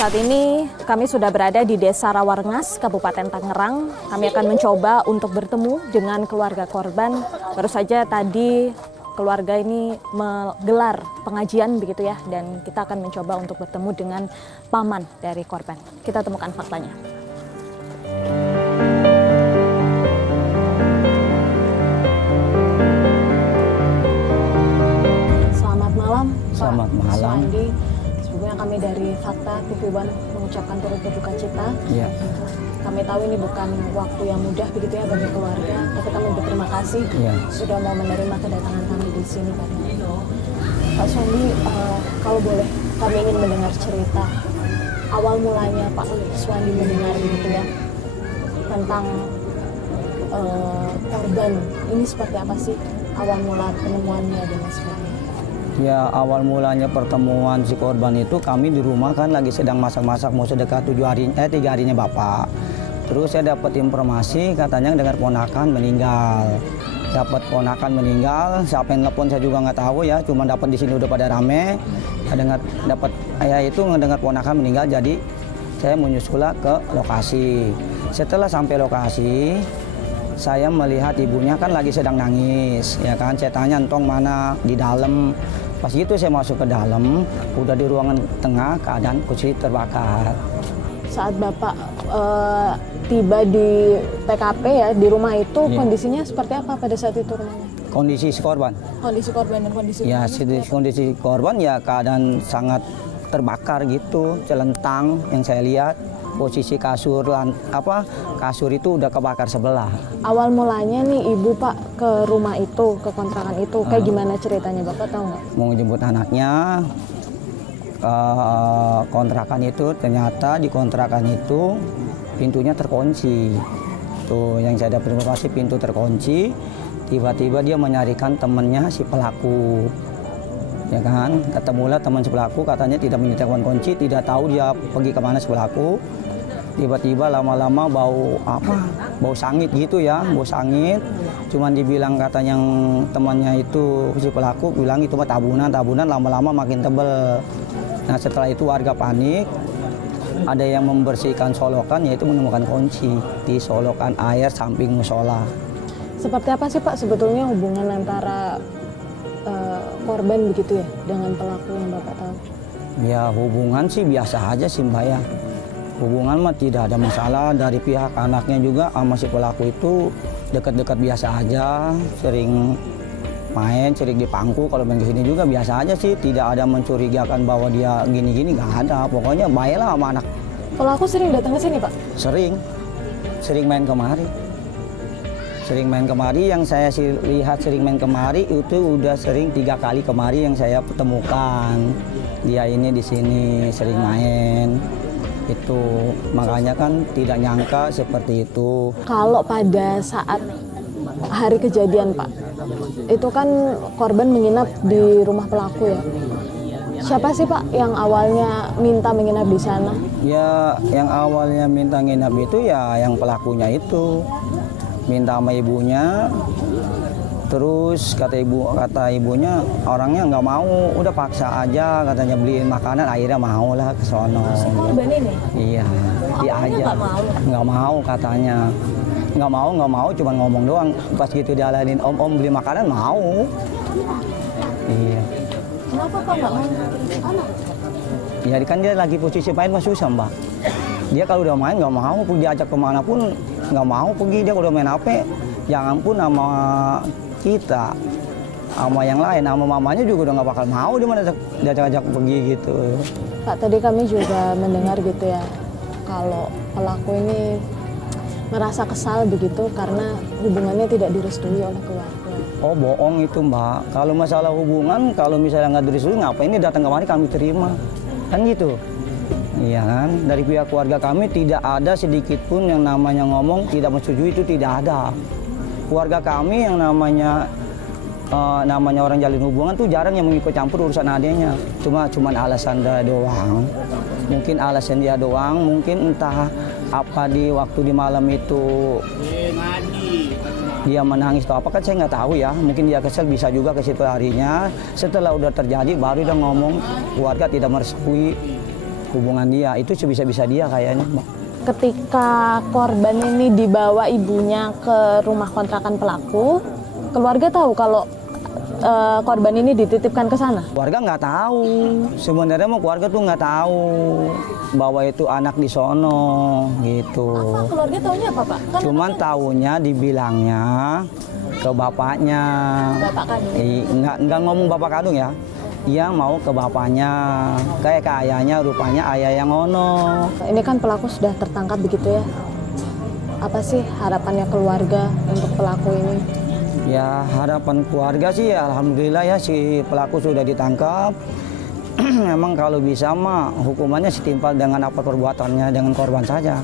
Saat ini kami sudah berada di Desa Rawarengas, Kabupaten Tangerang. Kami akan mencoba untuk bertemu dengan keluarga korban. Baru saja tadi keluarga ini menggelar pengajian begitu ya, dan kita akan mencoba untuk bertemu dengan paman dari korban. Kita temukan faktanya. Selamat malam, Selamat Pak malam. Suwandi. Sebelumnya kami dari Fakta TV One mengucapkan turut berduka cita. Ya. Kami tahu ini bukan waktu yang mudah begitu ya bagi keluarga, tapi kami berterima kasih sudah mau menerima kedatangan kami di sini, Pak. Pak Suwandi, kalau boleh kami ingin mendengar cerita awal mulanya Pak Suwandi mendengar begitu ya tentang korban ini seperti apa sih awal mula penemuannya dan lain sebagainya. Ya, awal mulanya pertemuan si korban itu kami di rumah kan lagi sedang masak-masak mau sedekat 3 harinya Bapak. Terus saya dapat informasi katanya dengar ponakan meninggal. Dapat ponakan meninggal, siapa yang telepon saya juga nggak tahu ya, cuma dapat di sini udah pada rame. Dapat ayah itu ngedengar ponakan meninggal, jadi saya menyusul ke lokasi. Setelah sampai lokasi, saya melihat ibunya kan lagi sedang nangis, ya kan. Saya tanya, "Entong mana?" Di dalam. Pas itu saya masuk ke dalam, udah di ruangan tengah keadaan kursi terbakar. Saat Bapak tiba di TKP ya, di rumah itu kondisinya seperti apa pada saat itu rumahnya? Kondisi si korban? Kondisi korban dan kondisi Ya, kondisi korban ya keadaan sangat terbakar gitu, celentang yang saya lihat. Posisi kasur kasur itu udah kebakar sebelah. Awal mulanya nih ibu Pak ke rumah itu, ke kontrakan itu, kayak gimana ceritanya Bapak tahu nggak? Mau jemput anaknya kontrakan itu, ternyata di kontrakan itu pintunya terkunci. Tuh yang saya dapat informasi, pintu terkunci. Tiba-tiba dia menyarikan temannya si pelaku. Ya kan, ketemulah teman si pelaku, katanya tidak menyediakan kunci, tidak tahu dia pergi kemana si pelaku. Tiba-tiba lama-lama bau sangit gitu ya, bau sangit. Cuman dibilang katanya yang temannya itu si pelaku bilang itu mah tabunan, lama-lama makin tebel. Nah setelah itu warga panik, ada yang membersihkan solokan, yaitu menemukan kunci di solokan air samping musola. Seperti apa sih Pak sebetulnya hubungan antara korban begitu ya dengan pelaku yang Bapak tahu? Ya hubungan sih biasa aja sih Mbak ya. Hubungan mah tidak ada masalah, dari pihak anaknya juga sama si pelaku itu dekat-dekat biasa aja, sering main, sering dipangku, kalau main kesini juga biasa aja sih, tidak ada mencurigakan bahwa dia gini-gini, nggak ada, pokoknya baiklah sama anak. Pelaku sering datang ke sini Pak? Sering main kemari. Sering main kemari, yang saya lihat sering main kemari itu udah sering 3 kali kemari yang saya temukan. Dia ini di sini sering main. Itu makanya kan tidak nyangka seperti itu. Kalau pada saat hari kejadian Pak, itu kan korban menginap di rumah pelaku ya. Siapa sih Pak yang awalnya minta menginap di sana? Ya, yang awalnya minta nginap itu ya yang pelakunya itu. Minta sama ibunya, terus kata ibunya orangnya nggak mau, udah paksa aja katanya beliin makanan, akhirnya mau lah ke sono. Korban ini? Iya, diajak. Nggak mau katanya. Nggak mau, cuma ngomong doang. Pas gitu dialanin, om beli makanan, mau. Iya. Kenapa Pak nggak mau? Ya kan dia lagi posisi main mah susah Mbak. Dia kalau udah main nggak mau, diajak kemana pun nggak mau pergi. Dia udah main HP, jangan pun sama kita, sama yang lain, sama mamanya juga udah nggak bakal mau dia mana diajak pergi gitu. Pak, tadi kami juga mendengar gitu ya, kalau pelaku ini merasa kesal begitu karena hubungannya tidak direstui oleh keluarga. Oh bohong itu Mbak, kalau masalah hubungan, kalau misalnya nggak direstui ngapain ini datang kemari kami terima, kan gitu. Iya kan, dari pihak keluarga kami tidak ada sedikit pun yang namanya ngomong tidak menyetujui, itu tidak ada. Keluarga kami yang namanya orang jalin hubungan tuh jarang yang mengikut campur urusan adanya. Cuman alasan dia doang. Mungkin alasan dia doang, mungkin entah apa di waktu di malam itu dia menangis atau apa kan saya nggak tahu ya. Mungkin dia kesel, bisa juga ke situ harinya. Setelah udah terjadi baru dia ngomong keluarga tidak merestui. hubungan dia. Itu sebisa-bisa dia kayaknya, Mbak. Ketika korban ini dibawa ibunya ke rumah kontrakan pelaku, keluarga tahu kalau korban ini dititipkan ke sana? Keluarga nggak tahu. Sebenarnya mau keluarga tuh nggak tahu bahwa itu anak di sono gitu. Apa keluarga tahunya apa, Pak? Kan Cuman tahunya dibilangnya ke bapaknya. Bapak kandung. Nggak ngomong bapak kandung ya. Dia mau ke bapaknya, kayak ke ayahnya, rupanya ayah yang ngono. Ini kan pelaku sudah tertangkap begitu ya. Apa sih harapannya keluarga untuk pelaku ini? Ya harapan keluarga sih alhamdulillah ya si pelaku sudah ditangkap. Memang kalau bisa mah hukumannya setimpal dengan apa perbuatannya dengan korban saja.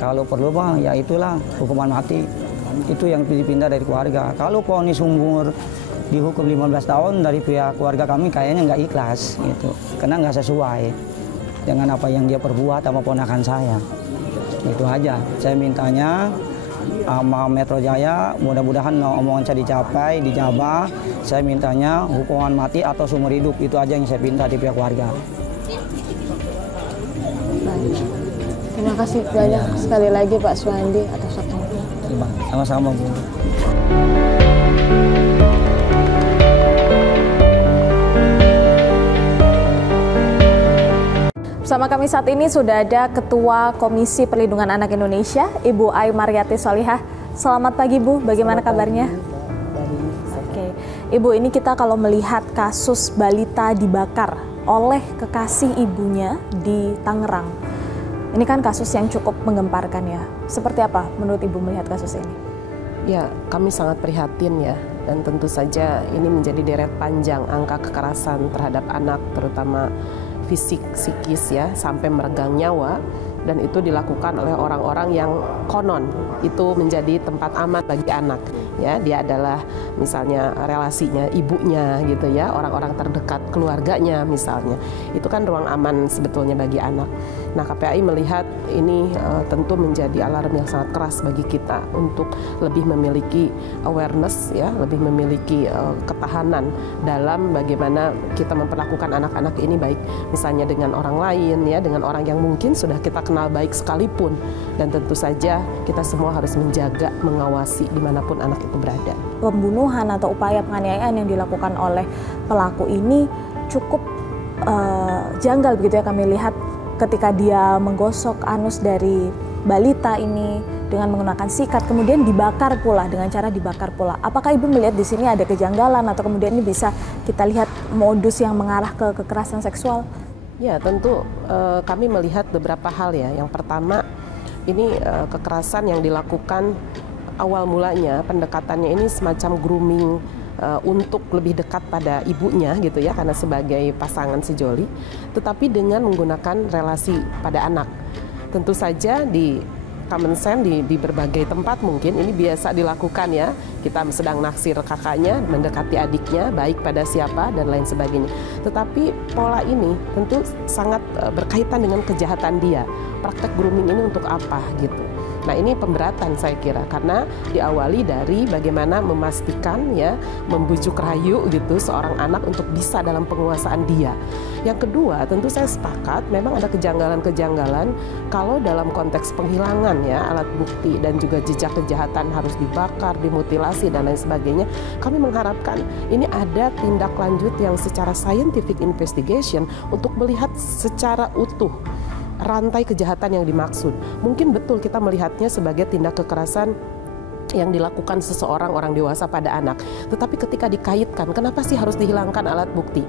Kalau perlu mah ya itulah hukuman mati. Itu yang dipindah dari keluarga. Kalau vonis umur dihukum 15 tahun dari pihak keluarga kami kayaknya nggak ikhlas gitu. Karena nggak sesuai dengan apa yang dia perbuat sama ponakan saya. Itu aja. Saya mintanya sama Metro Jaya, mudah-mudahan omongan saya dicapai, dijabah. Saya mintanya hukuman mati atau seumur hidup. Itu aja yang saya minta di pihak keluarga. Baik. Terima kasih banyak sekali lagi Pak Suwandi atas waktunya. Sama-sama, Bu. Bersama kami saat ini sudah ada Ketua Komisi Perlindungan Anak Indonesia, Ibu Ai Mariyati Sholihah. Selamat pagi, Bu. Bagaimana kabarnya? Oke, Ibu, ini kita kalau melihat kasus balita dibakar oleh kekasih ibunya di Tangerang. Ini kan kasus yang cukup menggemparkan ya. Seperti apa menurut Ibu melihat kasus ini? Ya, kami sangat prihatin ya. Dan tentu saja ini menjadi deret panjang angka kekerasan terhadap anak, terutama fisik, psikis ya, sampai meregang nyawa, dan itu dilakukan oleh orang-orang yang konon itu menjadi tempat aman bagi anak ya. Dia adalah misalnya relasinya, ibunya gitu ya, orang-orang terdekat keluarganya misalnya. Itu kan ruang aman sebetulnya bagi anak. Nah, KPAI melihat ini tentu menjadi alarm yang sangat keras bagi kita untuk lebih memiliki awareness ya, lebih memiliki ketahanan dalam bagaimana kita memperlakukan anak-anak ini, baik misalnya dengan orang lain ya, dengan orang yang mungkin sudah kita kenal baik sekalipun. Dan tentu saja kita semua harus menjaga, mengawasi dimanapun anak itu berada. Pembunuhan atau upaya penganiayaan yang dilakukan oleh pelaku ini cukup janggal begitu ya, kami lihat ketika dia menggosok anus dari balita ini dengan menggunakan sikat, kemudian dibakar pula dengan cara dibakar pula. Apakah Ibu melihat di sini ada kejanggalan atau kemudian ini bisa kita lihat modus yang mengarah ke kekerasan seksual? Ya, tentu kami melihat beberapa hal ya. Yang pertama, ini kekerasan yang dilakukan awal mulanya, pendekatannya ini semacam grooming untuk lebih dekat pada ibunya gitu ya, karena sebagai pasangan sejoli, tetapi dengan menggunakan relasi pada anak. Tentu saja di common sense di berbagai tempat mungkin ini biasa dilakukan ya. Kita sedang naksir kakaknya mendekati adiknya, baik pada siapa dan lain sebagainya. Tetapi pola ini tentu sangat berkaitan dengan kejahatan dia. Praktek grooming ini untuk apa gitu. Nah, ini pemberatan saya kira, karena diawali dari bagaimana memastikan ya, membujuk rayu gitu seorang anak untuk bisa dalam penguasaan dia. Yang kedua, tentu saya sepakat memang ada kejanggalan-kejanggalan kalau dalam konteks penghilangan ya alat bukti dan juga jejak kejahatan harus dibakar, dimutilasi dan lain sebagainya. Kami mengharapkan ini ada tindak lanjut yang secara scientific investigation untuk melihat secara utuh rantai kejahatan yang dimaksud. Mungkin betul kita melihatnya sebagai tindak kekerasan yang dilakukan seseorang, orang dewasa pada anak. Tetapi ketika dikaitkan, kenapa sih harus dihilangkan alat bukti?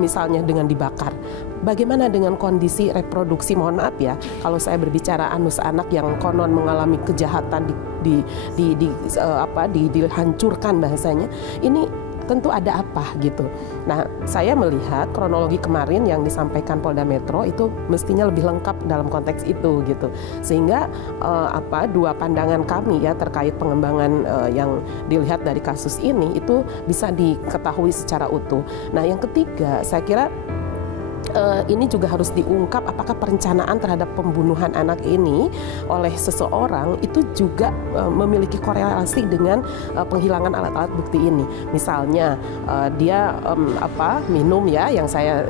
Misalnya dengan dibakar. Bagaimana dengan kondisi reproduksi? Mohon maaf ya, kalau saya berbicara anus anak yang konon mengalami kejahatan dihancurkan bahasanya, ini tentu ada apa gitu. Nah, saya melihat kronologi kemarin yang disampaikan Polda Metro itu mestinya lebih lengkap dalam konteks itu gitu. Sehingga dua pandangan kami ya terkait pengembangan yang dilihat dari kasus ini itu bisa diketahui secara utuh. Nah, yang ketiga saya kira ini juga harus diungkap apakah perencanaan terhadap pembunuhan anak ini oleh seseorang itu juga memiliki korelasi dengan penghilangan alat-alat bukti ini. Misalnya dia minum ya, yang saya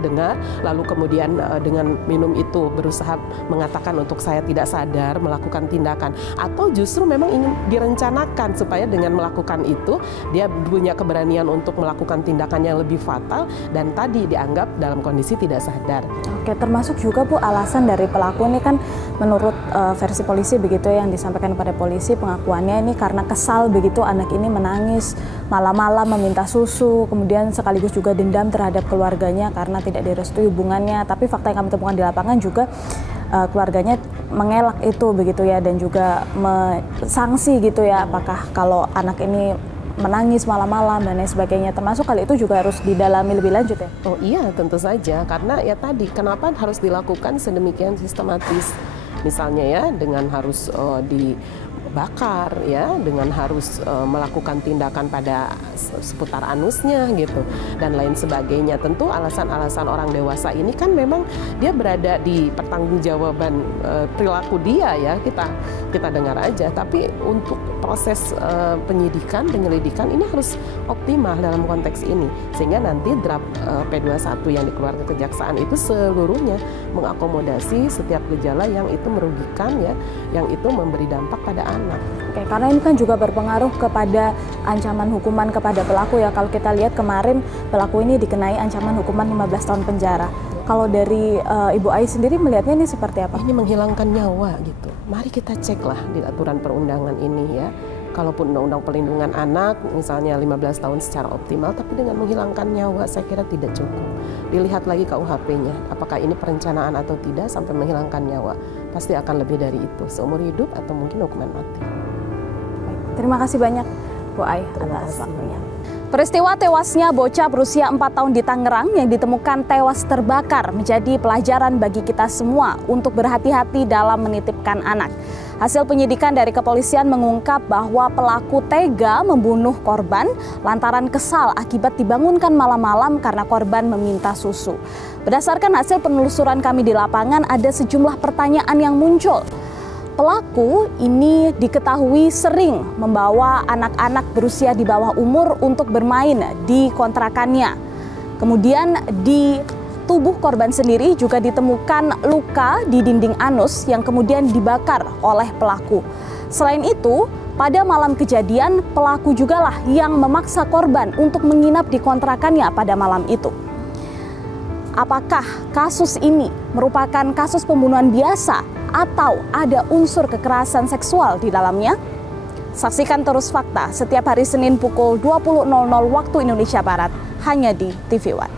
dengar, lalu kemudian dengan minum itu berusaha mengatakan untuk saya tidak sadar melakukan tindakan, atau justru memang ingin direncanakan supaya dengan melakukan itu dia punya keberanian untuk melakukan tindakan yang lebih fatal dan tadi dianggap dalam kondisi tidak sadar. Oke, termasuk juga Bu alasan dari pelaku ini kan menurut versi polisi begitu yang disampaikan kepada polisi, pengakuannya ini karena kesal begitu anak ini menangis malam-malam meminta susu, kemudian sekaligus juga dendam terhadap keluarganya karena tidak direstui hubungannya. Tapi fakta yang kami temukan di lapangan juga keluarganya mengelak itu begitu ya, dan juga sanksi gitu ya, apakah kalau anak ini menangis malam-malam dan lain sebagainya, termasuk kali itu juga harus didalami lebih lanjut ya? Oh iya, tentu saja, karena ya tadi kenapa harus dilakukan sedemikian sistematis, misalnya ya dengan harus dibakar ya, dengan harus melakukan tindakan pada seputar anusnya gitu dan lain sebagainya. Tentu alasan-alasan orang dewasa ini kan memang dia berada di pertanggungjawaban perilaku dia ya, kita dengar aja, tapi untuk proses penyelidikan ini harus optimal dalam konteks ini, sehingga nanti draft P21 yang dikeluarkan kejaksaan itu seluruhnya mengakomodasi setiap gejala yang itu merugikan ya, yang itu memberi dampak pada anak. Oke, karena ini kan juga berpengaruh kepada ancaman hukuman kepada pelaku ya. Kalau kita lihat kemarin pelaku ini dikenai ancaman hukuman 15 tahun penjara. Kalau dari Ibu Ai sendiri melihatnya ini seperti apa? Ini menghilangkan nyawa gitu. Mari kita ceklah di aturan perundangan ini ya. Kalaupun undang-undang perlindungan anak misalnya 15 tahun secara optimal, tapi dengan menghilangkan nyawa saya kira tidak cukup. Dilihat lagi KUHP-nya, apakah ini perencanaan atau tidak sampai menghilangkan nyawa. Pasti akan lebih dari itu, seumur hidup atau mungkin hukuman mati. Terima kasih banyak Bu Ai atas waktunya. Peristiwa tewasnya bocah berusia 4 tahun di Tangerang yang ditemukan tewas terbakar menjadi pelajaran bagi kita semua untuk berhati-hati dalam menitipkan anak. Hasil penyidikan dari kepolisian mengungkap bahwa pelaku tega membunuh korban lantaran kesal akibat dibangunkan malam-malam karena korban meminta susu. Berdasarkan hasil penelusuran kami di lapangan, ada sejumlah pertanyaan yang muncul. Pelaku ini diketahui sering membawa anak-anak berusia di bawah umur untuk bermain di kontrakannya. Kemudian di tubuh korban sendiri juga ditemukan luka di dinding anus yang kemudian dibakar oleh pelaku. Selain itu, pada malam kejadian pelaku jugalah yang memaksa korban untuk menginap di kontrakannya pada malam itu. Apakah kasus ini merupakan kasus pembunuhan biasa atau ada unsur kekerasan seksual di dalamnya? Saksikan terus Fakta setiap hari Senin pukul 20.00 waktu Indonesia Barat hanya di TV One.